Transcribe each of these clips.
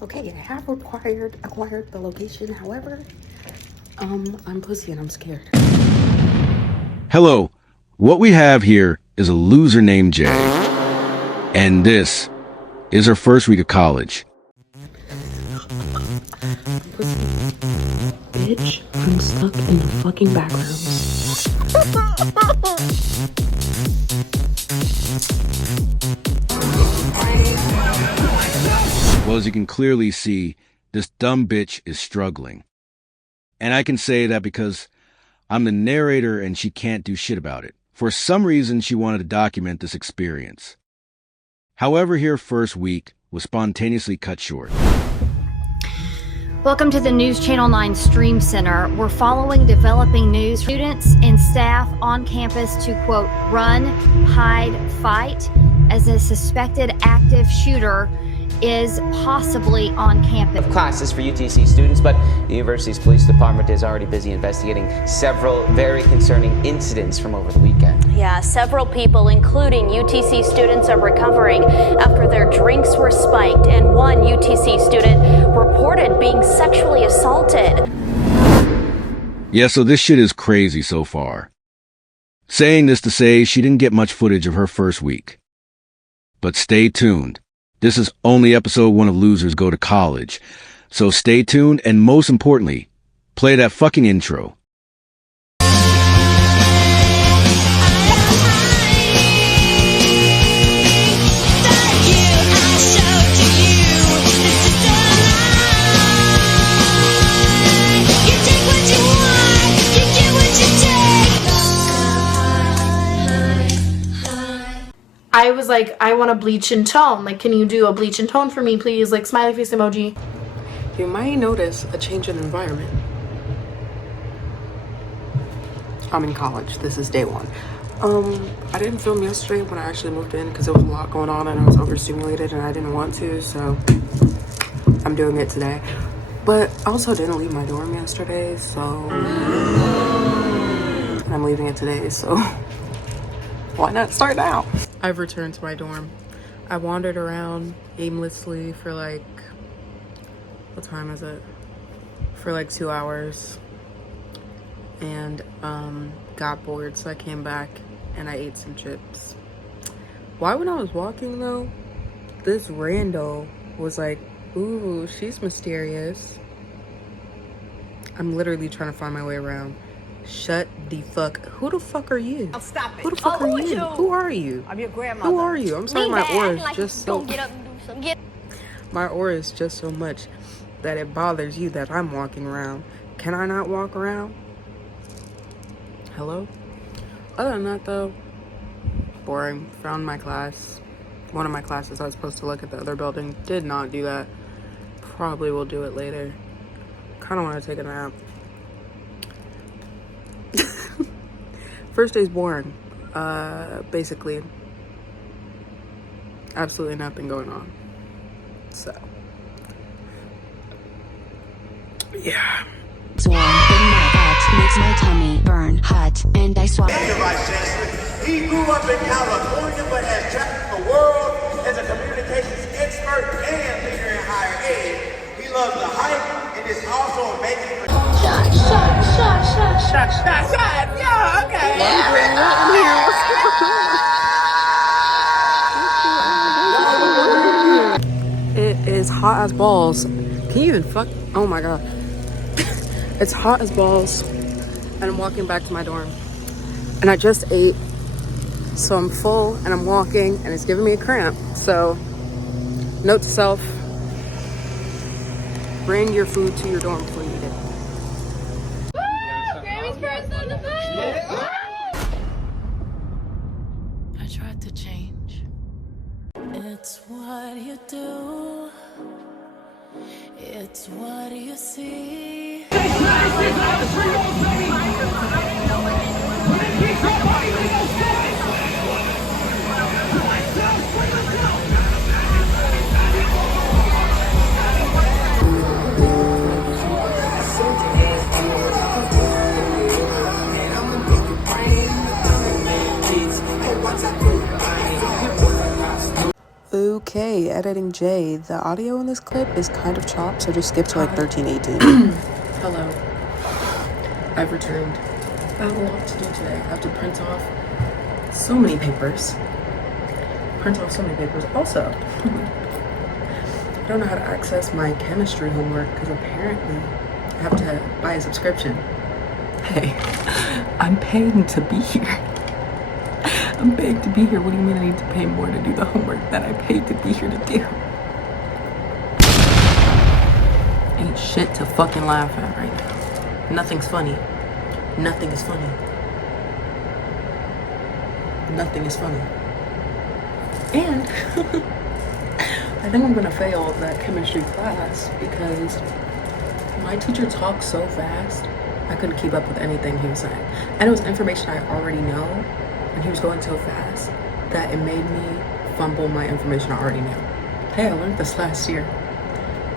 Okay, I have acquired the location. However, I'm pussy and I'm scared. Hello. What we have here is a loser named Jay. And this is her first week of college. Pussy. Bitch, I'm stuck in the fucking back rooms. Well, as you can clearly see, this dumb bitch is struggling. And I can say that because I'm the narrator and she can't do shit about it. For some reason, she wanted to document this experience. However, her first week was spontaneously cut short. Welcome to the News Channel 9 Stream Center. We're following developing news. Students and staff on campus to, quote, run, hide, fight as a suspected active shooter is possibly on campus. Classes for UTC students, but the university's police department is already busy investigating several very concerning incidents from over the weekend. Yeah, several people, including UTC students, are recovering after their drinks were spiked, and one UTC student reported being sexually assaulted. Yeah, so this shit is crazy so far. Saying this to say she didn't get much footage of her first week. But stay tuned. This is only episode 1 of Losers Go to College. So stay tuned, and most importantly, play that fucking intro. I was like, I want a bleach and tone. Like, can you do a bleach and tone for me, please? Like, smiley face emoji. You might notice a change in environment. I'm in college. This is day 1. I didn't film yesterday when I actually moved in because there was a lot going on and I was overstimulated and I didn't want to, so I'm doing it today. But I also didn't leave my dorm yesterday, so and I'm leaving it today, so why not start now? I've returned to my dorm. I wandered around aimlessly for like, what time is it? For like 2 hours. And got bored, so I came back and I ate some chips. Why, when I was walking though, this rando was like, ooh, she's mysterious. I'm literally trying to find my way around. Shut the fuck. Who the fuck are you? Oh, stop it. Who the fuck are you? Who are you? I'm your grandmother. Who are you? I'm sorry, my aura is like just so... Get up and do something. My aura is just so much that it bothers you that I'm walking around. Can I not walk around? Hello? Other than that though, boring. Found my class. One of my classes I was supposed to look at the other building. Did not do that. Probably will do it later. Kind of want to take a nap. First day's boring. Basically, absolutely nothing going on. So, yeah. Warm in my butt makes my tummy burn hot, and I swallow. Mr. Vice Chancellor, he grew up in California but has traveled the world as a communications expert and leader in higher ed. He loves to hike and is also amazing for Shut. Yeah, okay. It is hot as balls. Can you even fuck? Oh my god. It's hot as balls. And I'm walking back to my dorm. And I just ate. So I'm full and I'm walking and it's giving me a cramp. So, note to self, bring your food to your dorm before you eat it. I tried to change. It's what you do. It's what you see. Okay, editing J. The audio in this clip is kind of chopped, so just skip to like 13:18. Hello. I've returned. I have a lot to do today. I have to print off so many papers. Also, I don't know how to access my chemistry homework because apparently I have to buy a subscription. Hey, I'm paying to be here. I'm paying to be here. What do you mean I need to pay more to do the homework that I paid to be here to do? Ain't shit to fucking laugh at right now. Nothing's funny. Nothing is funny. Nothing is funny. And I think I'm gonna fail that chemistry class because my teacher talks so fast I couldn't keep up with anything he was saying. And it was information I already know, and he was going so fast that it made me fumble my information I already knew. Hey, I learned this last year.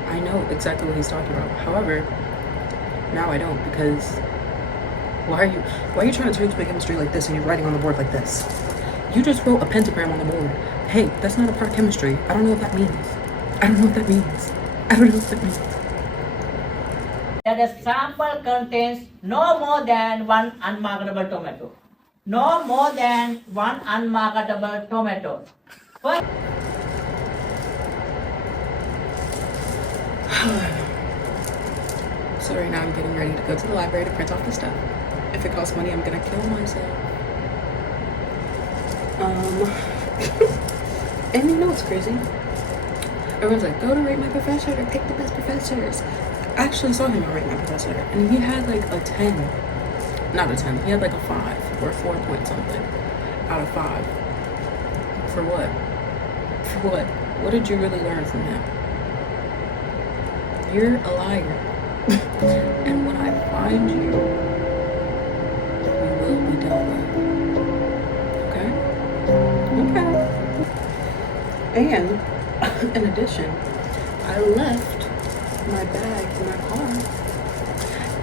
I know exactly what he's talking about. However, now I don't, because why are you trying to teach me chemistry like this and you're writing on the board like this? You just wrote a pentagram on the board. Hey, that's not a part of chemistry. I don't know what that means. That the sample contains no more than one unmarketable tomato. No more than one unmarketable tomato. So right now I'm getting ready to go to the library to print off the stuff. If it costs money, I'm gonna kill myself. And you know what's crazy? Everyone's like, go to Rate My Professor to pick the best professors. I actually saw him on Rate My Professor, and he had like a 10. Not a 10, he had like a 5 or 4 point something out of 5. For what? For what? What did you really learn from him? You're a liar. And when I find you, you will be dealt with. Okay? And in addition, I left my bag in my car,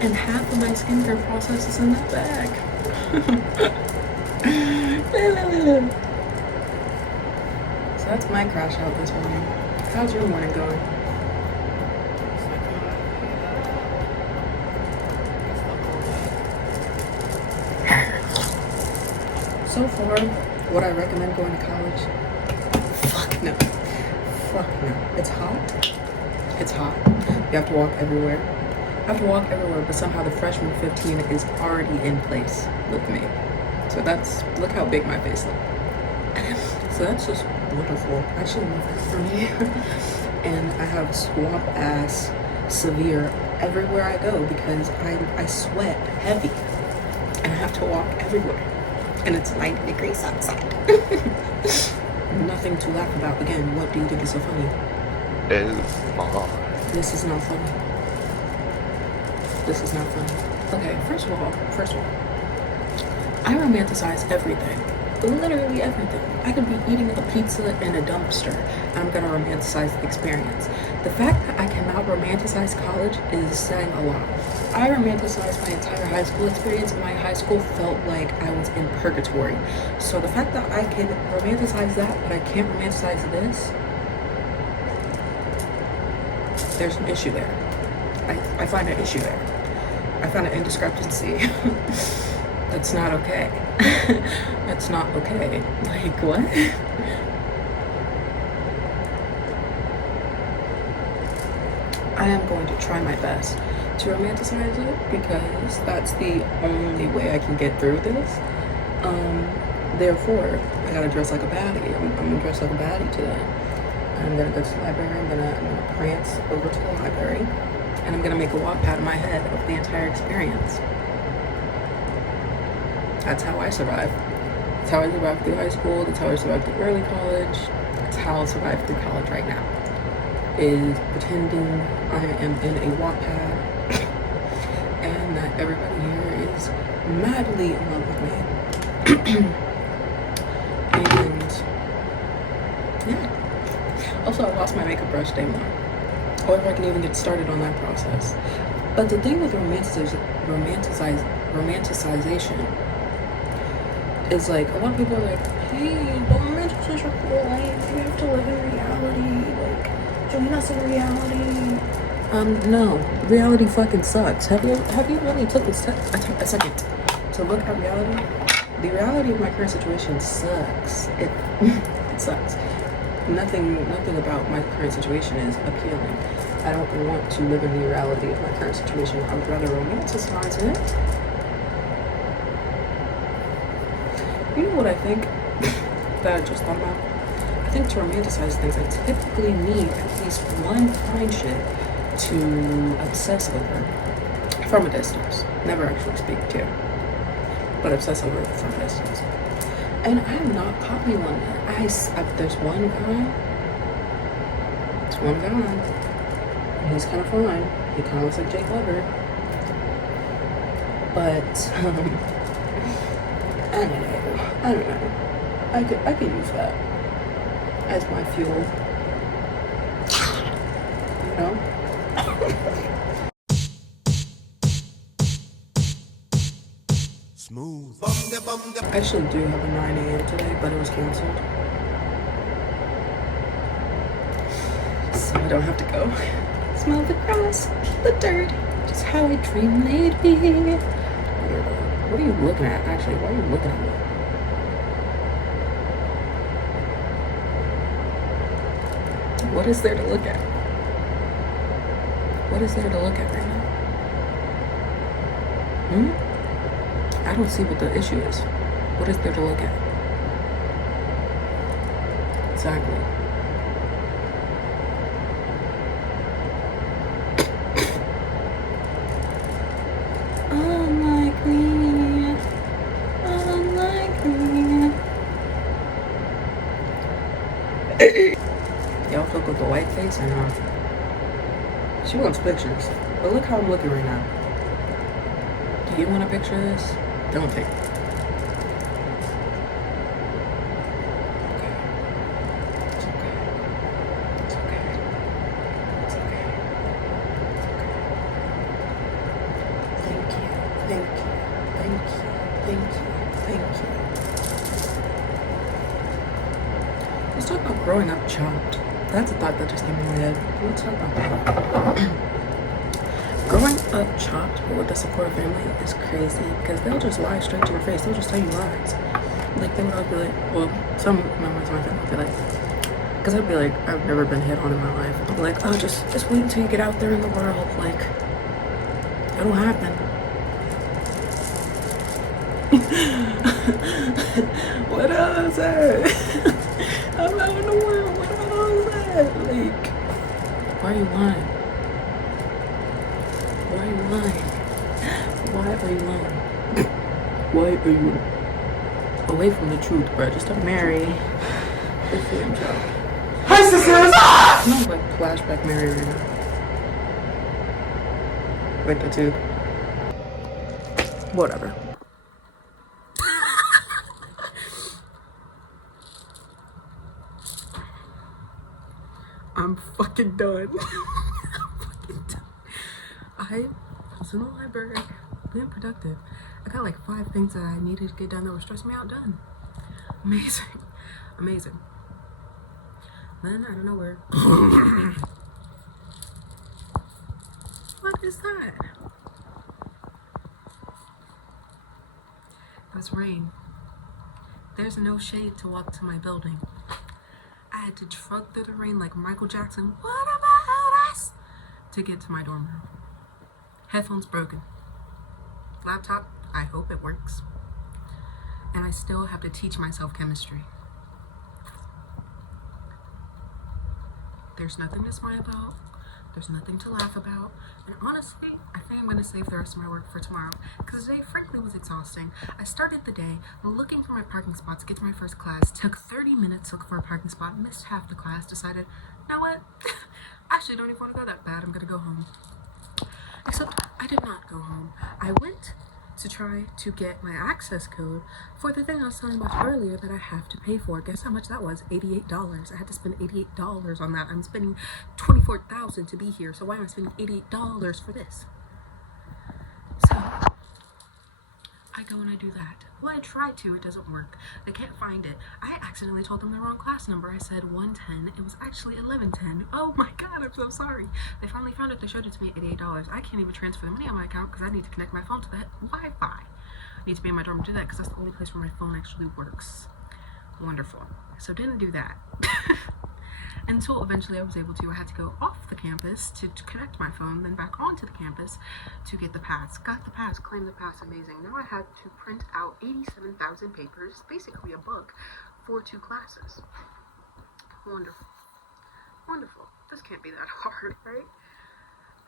and half of my skincare process is in that bag. So that's my crash out this morning. How's your morning going? So far, would I recommend going to college? Fuck no. It's hot. You have to walk everywhere. But somehow the freshman 15 is already in place with me. So look how big my face looks. So that's just wonderful. I actually love that for me. And I have swamp ass severe everywhere I go because I sweat heavy. And I have to walk everywhere. And it's 90 degrees outside. Nothing to laugh about. Again, what do you think is so funny? This is not funny. Okay, first of all, I romanticize everything. Literally everything. I could be eating a pizza in a dumpster and I'm gonna romanticize the experience. The fact that I cannot romanticize college is saying a lot. I romanticized my entire high school experience, and my high school felt like I was in purgatory. So the fact that I can romanticize that, but I can't romanticize this, there's an issue there. I find an issue there. I found an indiscrepancy. That's not okay. That's not okay. Like, what? I am going to try my best to romanticize it because that's the only way I can get through this. Therefore, I gotta dress like a baddie. I'm gonna dress like a baddie today. I'm gonna go to the library. I'm gonna prance over to the library, and I'm gonna make a walk pad in my head of the entire experience. That's how I survive. That's how I survived through high school. That's how I survived through early college. That's how I'll survive through college right now. Is pretending I am in a walk pad and that everybody here is madly in love with me. And yeah. Also, I lost my makeup brush day one. Or if I can even get started on that process. But the thing with romanticization is like, a lot of people are like, hey, don't romanticize is your whole life. You have to live in reality. Like, join us in reality. No. Reality fucking sucks. Have you really took a second to look at reality? The reality of my current situation sucks. It sucks. Nothing about my current situation is appealing. I don't want to live in the reality of my current situation. I would rather romanticize it. You know what I think that I just thought about? I think to romanticize things, I typically need at least one fine shit to obsess over from a distance. Never actually speak to, but obsess over from a distance. And I have not caught me one yet. There's one guy. And he's kind of fine. He kind of looks like Jake Weber. But I don't know. I could use that as my fuel. You know? Smooth. I actually do have a 9 a.m. today, but it was canceled. So I don't have to go. Smell the grass, the dirt, just how I dream they'd be. What are you looking at? Actually, why are you looking at me? What is there to look at? What is there to look at right now? I don't see what the issue is. What is there to look at? Exactly. Unlike me. Y'all fuck with the white face or not? She wants pictures. But look how I'm looking right now. Do you want a picture of this? Don't take it. It's okay. It's okay. It's okay. Thank you. Thank you. Thank you. Thank you. Thank you. Let's talk about growing up chopped. That's a thought that just came in my head. Let's talk about that. Growing up chopped but with a supportive family is crazy because they'll just lie straight to your face. They'll just tell you lies. Like, they would always be like, well, some members of my family would be like, because I'd be like, I've never been hit on in my life. I'm like, oh, just wait until you get out there in the world. Like, it'll happen. What else? I'm out in the world. What else? Like, why are you lying? Why are you lying? Why are you lying? Why are you away from the truth, bro? Just don't marry. It's the same job. Hi, sisters! I'm not like flashback Mary right now. Like the tube. Whatever. I'm fucking done. I was in the library, being productive. I got like 5 things that I needed to get done that were stressing me out done. Amazing. Amazing. Then, I don't know where. What is that? That's rain. There's no shade to walk to my building. I had to truck through the rain like Michael Jackson. What about us? To get to my dorm room. Headphones broken. Laptop, I hope it works. And I still have to teach myself chemistry. There's nothing to smile about. There's nothing to laugh about. And honestly, I think I'm going to save the rest of my work for tomorrow. Because today, frankly, was exhausting. I started the day looking for my parking spot to get to my first class. Took 30 minutes to look for a parking spot. Missed half the class. Decided, you know what? I actually don't even want to go that bad. I'm going to go home. Except I did not go home. I went to try to get my access code for the thing I was telling about earlier that I have to pay for. Guess how much that was? $88. I had to spend $88 on that. I'm spending $24,000 to be here. So why am I spending $88 for this? So I go and I do that. Well, I tried to, it doesn't work. They can't find it. I accidentally told them the wrong class number. I said 110. It was actually 1110. Oh my god, I'm so sorry. They finally found it. They showed it to me at $88. I can't even transfer the money on my account because I need to connect my phone to the Wi-Fi. I need to be in my dorm to do that because that's the only place where my phone actually works. Wonderful. So didn't do that. Until eventually I was able to. I had to go off the campus to connect my phone, then back onto the campus to get the pass. Got the pass, claimed the pass, amazing. Now I had to print out 87,000 papers, basically a book, for 2 classes. Wonderful. Wonderful. This can't be that hard, right?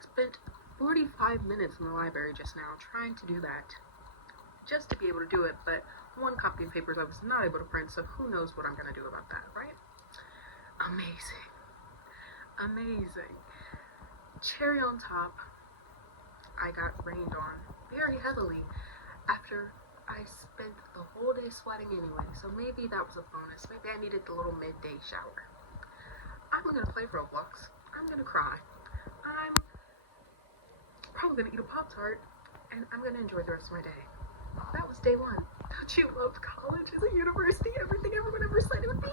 Spent 45 minutes in the library just now trying to do that. Just to be able to do it, but 1 copy of papers I was not able to print, so who knows what I'm going to do about that, right? Amazing. Amazing. Cherry on top, I got rained on very heavily after I spent the whole day sweating anyway, so maybe that was a bonus. Maybe I needed the little midday shower. I'm gonna play Roblox. I'm gonna cry. I'm probably gonna eat a Pop-Tart, and I'm gonna enjoy the rest of my day. That was day 1. Don't you love college as a university? Everything everyone ever said it would be?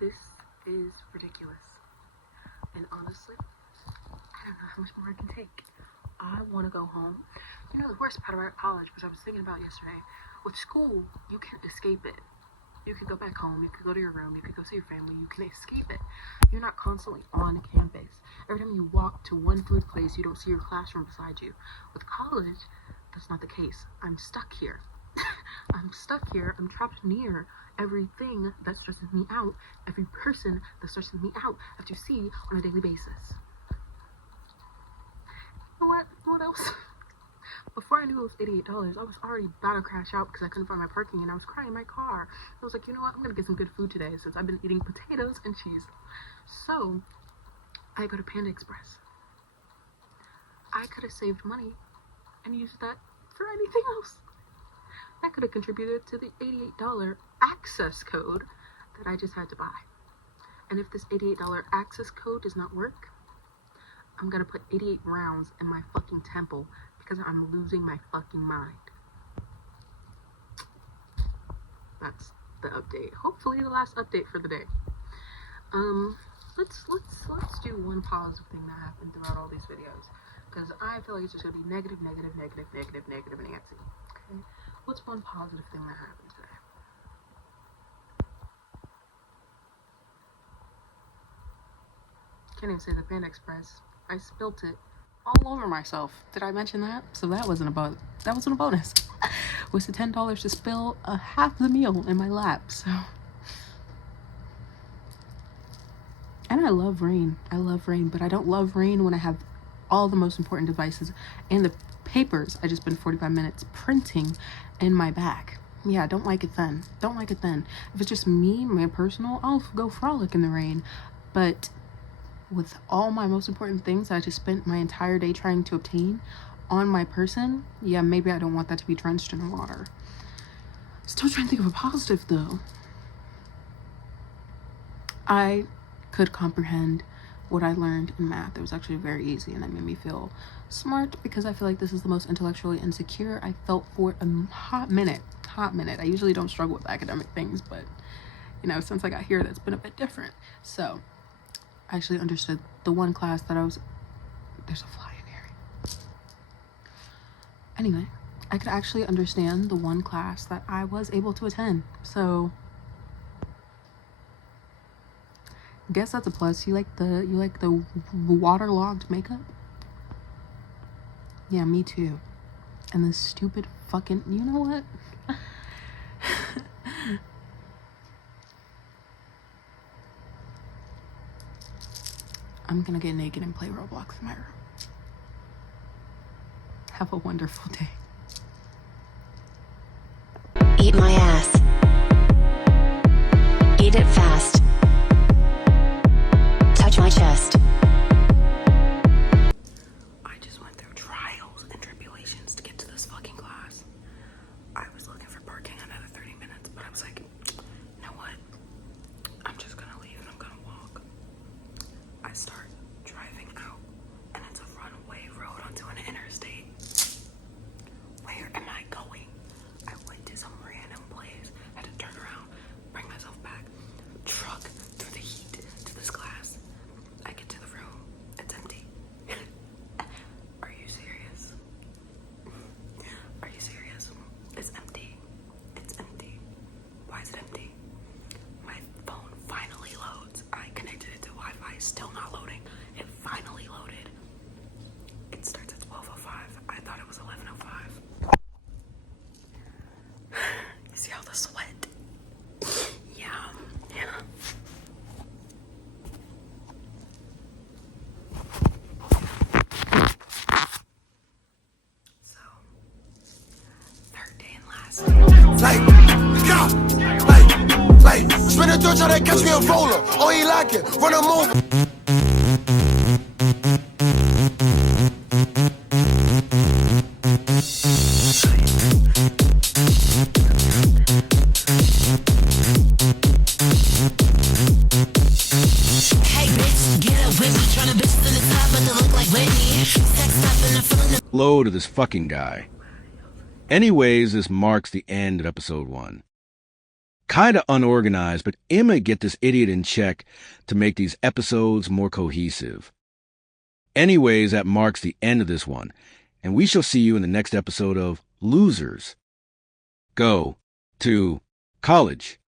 This is ridiculous. And honestly, I don't know how much more I can take. I want to go home. You know, the worst part about college, because I was thinking about yesterday, with school, you can escape it. You can go back home, you can go to your room, you can go see your family, you can escape it. You're not constantly on campus. Every time you walk to one food place, you don't see your classroom beside you. With college, that's not the case. I'm stuck here. I'm stuck here. I'm trapped near everything that stresses me out, every person that stresses me out, I have to see on a daily basis. You know what? What else? Before I knew it was $88, I was already about to crash out because I couldn't find my parking and I was crying in my car. I was like, you know what? I'm gonna get some good food today since I've been eating potatoes and cheese. So I go to Panda Express. I could have saved money and used that for anything else. That could have contributed to the $88 access code that I just had to buy. And if this $88 access code does not work, I'm gonna put 88 rounds in my fucking temple because I'm losing my fucking mind. That's the update. Hopefully the last update for the day. Let's do one positive thing that happened throughout all these videos, because I feel like it's just gonna be negative, Nancy. Okay? What's one positive thing that happened today? Can't even say the Panda Express. I spilt it all over myself. Did I mention that? So that wasn't a bonus. Was the $10 to spill a half the meal in my lap. So, and I love rain. But I don't love rain when I have all the most important devices and the papers I just spent 45 minutes printing in my bag. Yeah, don't like it then. If it's just me, my personal, I'll go frolic in the rain. But with all my most important things that I just spent my entire day trying to obtain on my person, yeah, maybe I don't want that to be drenched in water. Still trying to think of a positive though. I could comprehend what I learned in math. It was actually very easy and it made me feel smart because I feel like this is the most intellectually insecure I felt for a hot minute. I usually don't struggle with academic things, but you know, since I got here, that's been a bit different. So I actually understood the one class that there's a fly in here. Anyway, I could actually understand the one class that I was able to attend. So guess that's a plus. You like the waterlogged makeup? Yeah, me too. And this stupid fucking, you know what? I'm gonna get naked and play Roblox in my room. Have a wonderful day. Eat my ass. Eat it fast. Touch my chest. I just went through trials and tribulations to get to this fucking class. I was looking for parking another 30 minutes, but I was like, you know what? I'm just gonna leave and I'm gonna walk. I start driving out Spin a through, try to catch me a roller. Oh, he like it, run a move. Low to this fucking guy. Anyways, this marks the end of episode 1. Kinda unorganized, but Emma get this idiot in check to make these episodes more cohesive. Anyways, that marks the end of this one, and we shall see you in the next episode of Losers. Go to college.